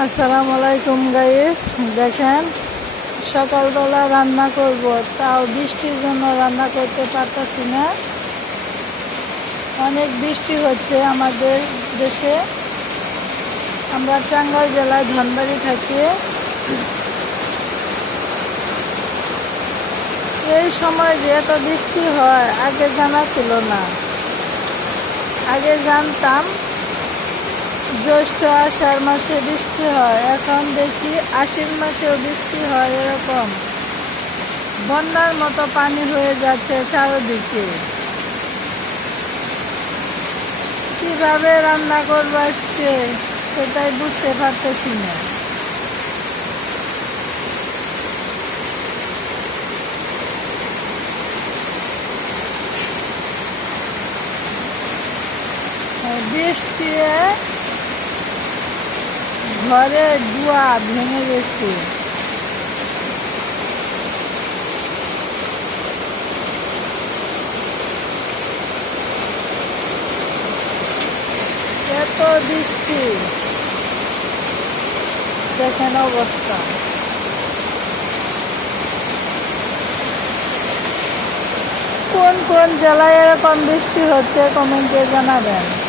আসসালামু আলাইকুম গাইস, দেখেন সকালবেলা রান্না করব, তাও বৃষ্টির জন্য রান্না করতে পারতাছি না। অনেক বৃষ্টি হচ্ছে আমাদের দেশে। আমরা টাঙ্গাইল জেলায় ধনবাড়ি থাকি। এই সময় যে এত বৃষ্টি হয় আগে জানা ছিল না। আগে জানতাম জ্যৈষ্ঠ আষাঢ় মাসে বৃষ্টি হয়, এখন দেখি আশ্বিন মাসেও বৃষ্টি হয়। এরকম বন্যার মতো পানি হয়ে যাচ্ছে চারদিকে। কিভাবে রান্না করবো আজকে সেটাই বুঝতে পারতেছি না। বৃষ্টি ঘরে ডুয়া ভেঙে গেছে। এত বৃষ্টি, দেখেন অবস্থা। কোন কোন জেলায় এরকম বৃষ্টি হচ্ছে কমেন্টে জানাবেন।